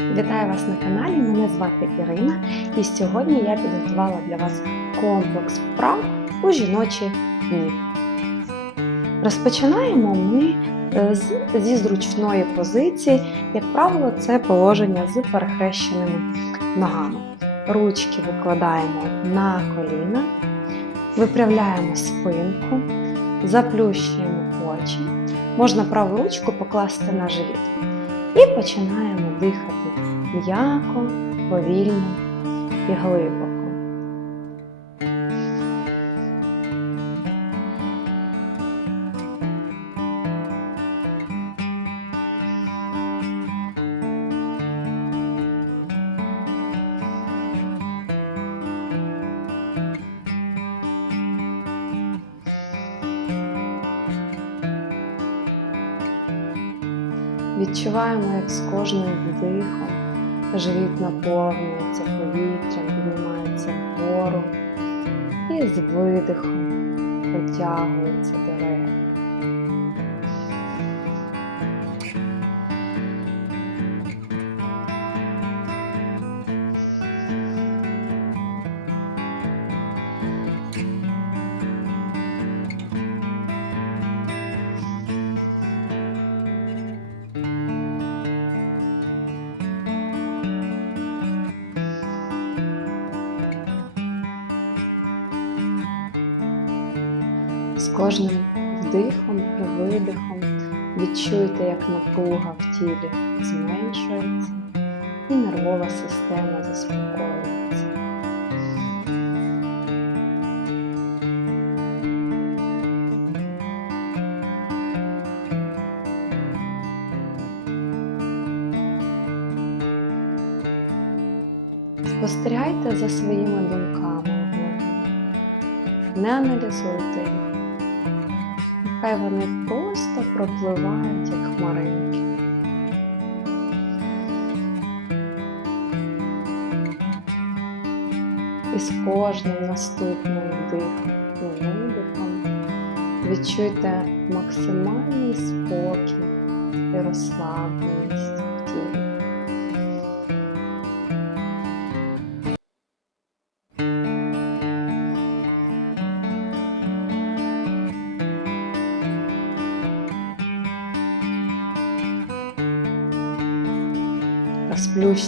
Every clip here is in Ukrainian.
Вітаю вас на каналі. Мене звати Ірина, і сьогодні я підготувала для вас комплекс вправ у жіночі дні. Розпочинаємо ми е, зі зручної позиції. Як правило, це положення з перехрещеними ногами. Ручки викладаємо на коліна, випрямляємо спинку, заплющуємо очі. Можна праву ручку покласти на живіт. І починаємо дихати м'яко, повільно і глибоко. Відчуваємо, як з кожним вдихом живіт наповнюється повітрям, піднімається вгору і з видихом потягується до ребер. З кожним вдихом і видихом відчуйте, як напруга в тілі зменшується і нервова система заспокоюється. Спостерігайте за своїми думками. Не аналізуйте їх. Нехай вони просто пропливають, як хмаринки. І з кожним наступним дихом і видихом відчуйте максимальний спокій і розслабленість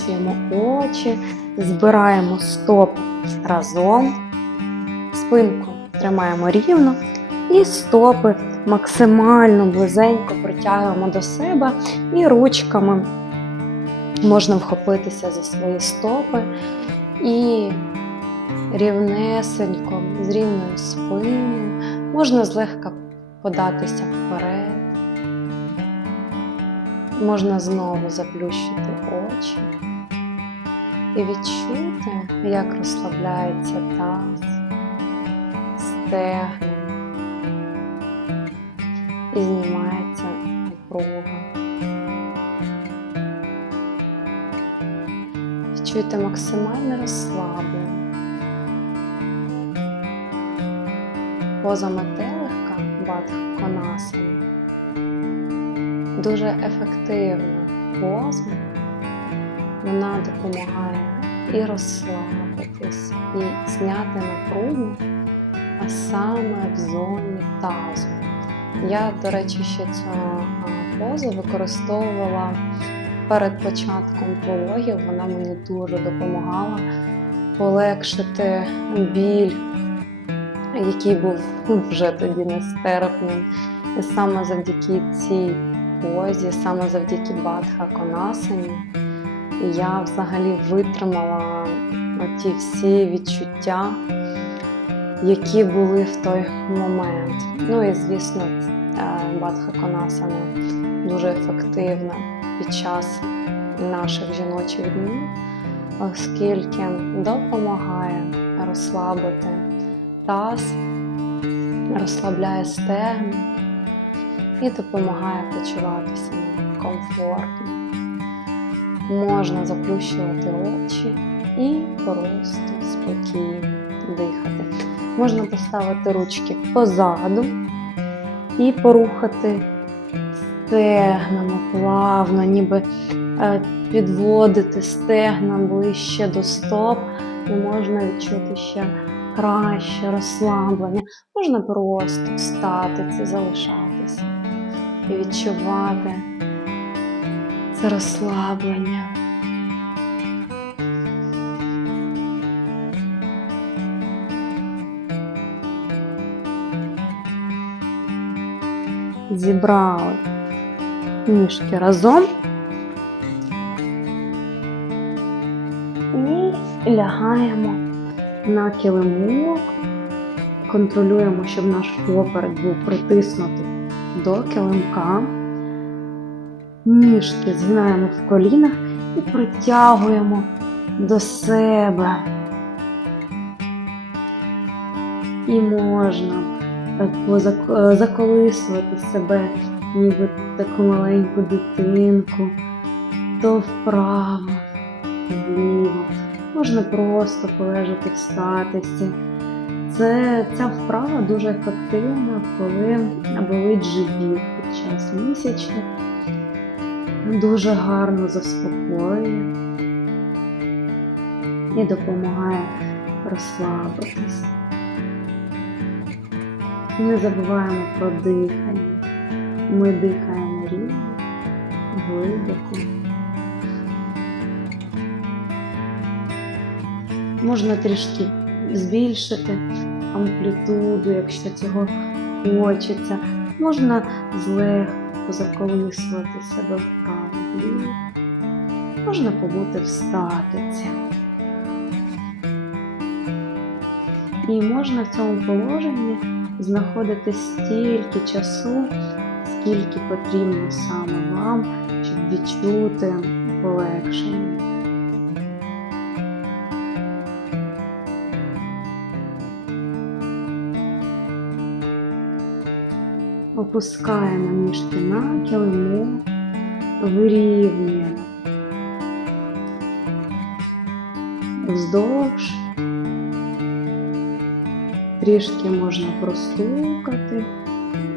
Розплющуємо очі, збираємо стоп разом, спинку тримаємо рівно і стопи максимально близенько притягуємо до себе і ручками можна вхопитися за свої стопи і рівнесенько, з рівною спиною, можна злегка податися вперед. Можна знову заплющити очі і відчути, як розслабляється таз, стегна і знімається напруга. Відчуйте максимальне розслаблення. Поза метелика Бадха Конасана дуже ефективна поза. Вона допомагає і розслабитись, і зняти напругу, а саме в зоні тазу. Я, до речі, ще цю позу використовувала перед початком пологів. Вона мені дуже допомагала полегшити біль, який був вже тоді нестерпним. І саме завдяки цій позі, саме завдяки Бадха Конасані, я взагалі витримала ті всі відчуття, які були в той момент. Ну і звісно, Бадха Конасана дуже ефективна під час наших жіночих днів, оскільки допомагає розслабити таз, розслабляє стегна і допомагає почуватися комфортно. Можна заплющувати очі і просто спокійно дихати. Можна поставити ручки позаду і порухати стегнами плавно, ніби е, підводити стегна ближче до стоп, і можна відчути ще краще розслаблення. Можна просто в статиці залишатися і відчувати це розслаблення. Зібрали ніжки разом і лягаємо на килимок, контролюємо, щоб наш поперек був притиснутий до килимка. Ніжки згинаємо в колінах і притягуємо до себе. І можна е, заколисувати себе, ніби таку маленьку дитинку, то вправо, вліво. Можна просто полежати в статисі. Це, ця вправа дуже ефективна, коли болить живіт під час місячних. Дуже гарно заспокоює і допомагає розслабитись. Не забуваємо про дихання. Ми дихаємо рівно, глибоко. Можна трішки збільшити амплітуду, якщо цього хочеться. Можна злегка заколисувати себе вправо вліво. Можна побути в статиці. І можна в цьому положенні знаходити стільки часу, скільки потрібно саме вам, щоб відчути полегшення. Опускаємо ніжки на килимок, вирівнюємо вздовж. Трішки можна простукати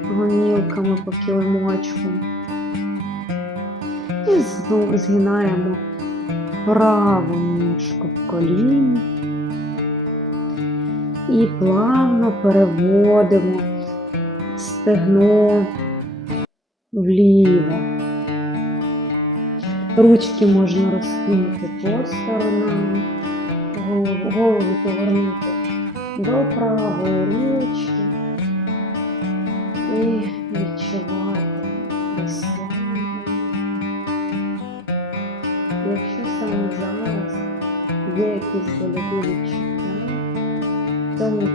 гомілками по килимочку. І знову згинаємо праву ніжку в коліні і плавно переводимо стегно вліво. Ручки можна розкинути по сторонам, голову, голову повернути до правої ручки і відчувати розслаблення. Якщо саме зараз є якісь боліві відчуття, цьому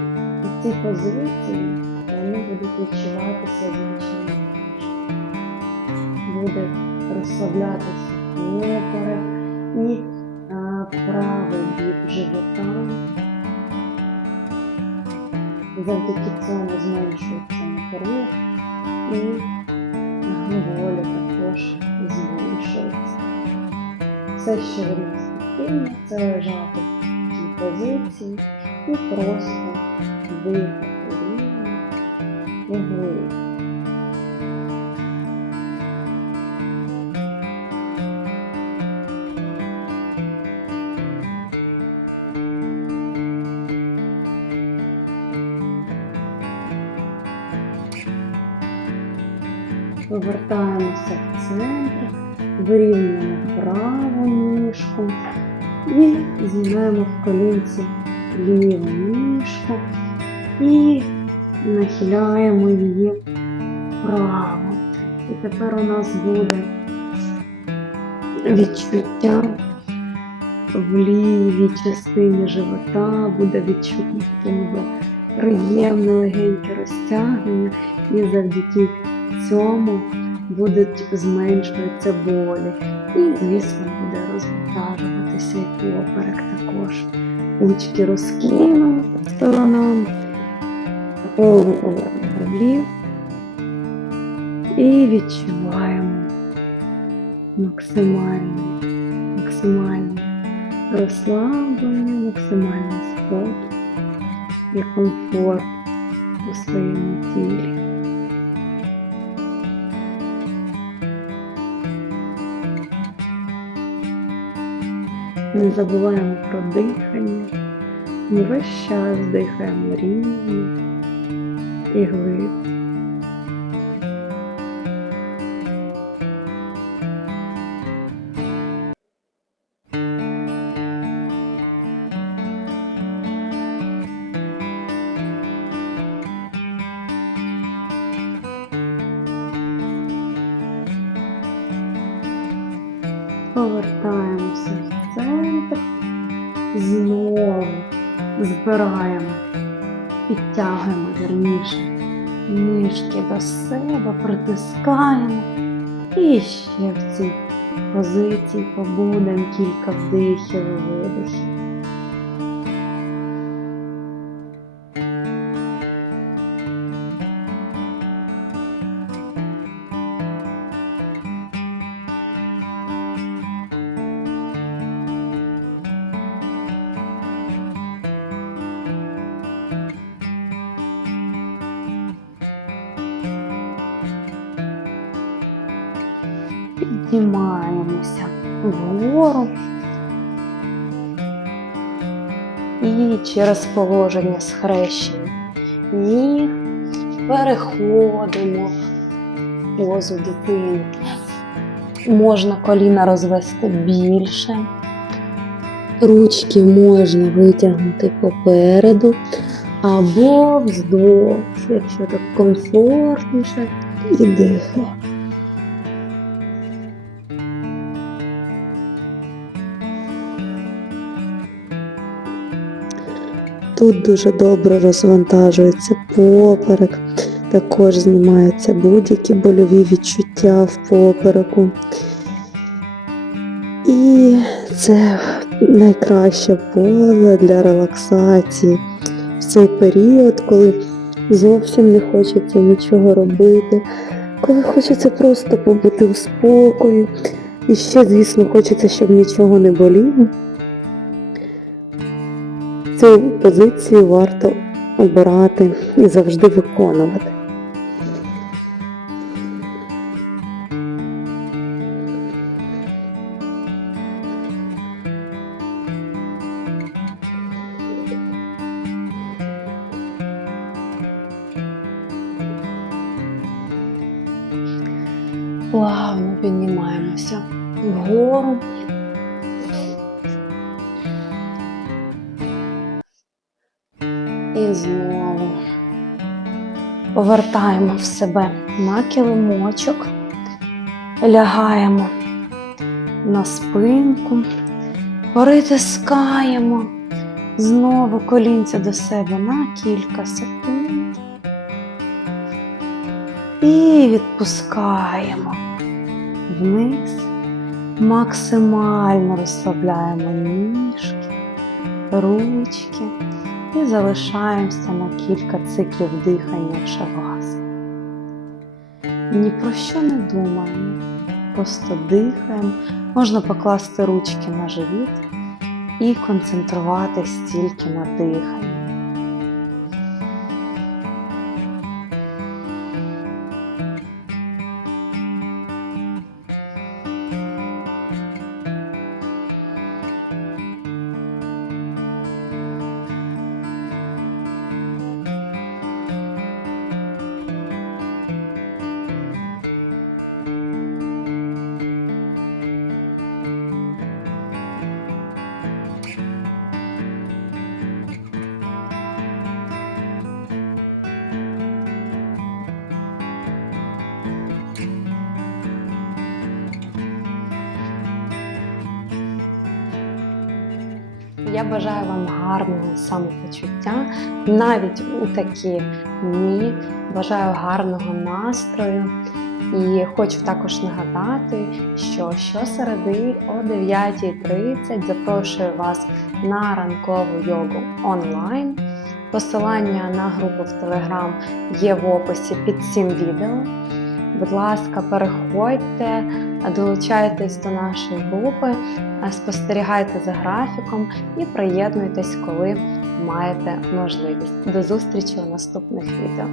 в цій позиції відчуватися значно. Буде розслаблятися поперек і правий бік живота. Завдяки цьому зменшується напруг і гневолі також зменшується. Все, що ви спокійно, це лежати в цій позиції і просто дихати і. Повертаємося в центр, вирівнюємо праву ніжку і згинаємо в колінці ліву ніжку і нахиляємо її вправо. І тепер у нас буде відчуття в лівій частині живота, буде відчутно таке приємне легеньке розтягнення, і завдяки цьому будуть зменшуватися болі. І, звісно, буде розвантажуватися і поперек також. Ручки розкинув по сторонам, повернемо влів і відчуваємо максимальне, максимальне розслаблення, максимальний спокій і комфорт у своєму тілі. Не забуваємо про дихання. Ми весь час дихаємо рівно і глибоко. Повертаємося в центр. Знову збираємо, підтягуємо вірніше. Ніжки до себе притискаємо. І ще в цій позиції побудемо кілька вдихів і видихів. Піднімаємося вгору. І через положення схрещення ніг переходимо в позу дитини. Можна коліна розвести більше. Ручки можна витягнути попереду або вздовж, якщо так комфортніше, і дихаємо. Тут дуже добре розвантажується поперек, також знімаються будь-які больові відчуття в попереку. І це найкраще поле для релаксації в цей період, коли зовсім не хочеться нічого робити, коли хочеться просто побути в спокої. І ще, звісно, хочеться, щоб нічого не боліло. Цю позицію варто обирати і завжди виконувати. Плавно піднімаємося вгору. Повертаємо в себе на килимочок, лягаємо на спинку, притискаємо знову колінця до себе на кілька секунд. І відпускаємо вниз, максимально розслабляємо ніжки, ручки і залишаємося на кілька циклів дихання в шавас. Ні про що не думаємо, просто дихаємо, можна покласти ручки на живіт і концентруватись тільки на диханні. Я бажаю вам гарного самопочуття, навіть у такі дні. Бажаю гарного настрою. І хочу також нагадати, що щосереди о 9.30 запрошую вас на ранкову йогу онлайн. Посилання на групу в Телеграм є в описі під цим відео. Будь ласка, переходьте, долучайтесь до нашої групи, спостерігайте за графіком і приєднуйтесь, коли маєте можливість. До зустрічі у наступних відео.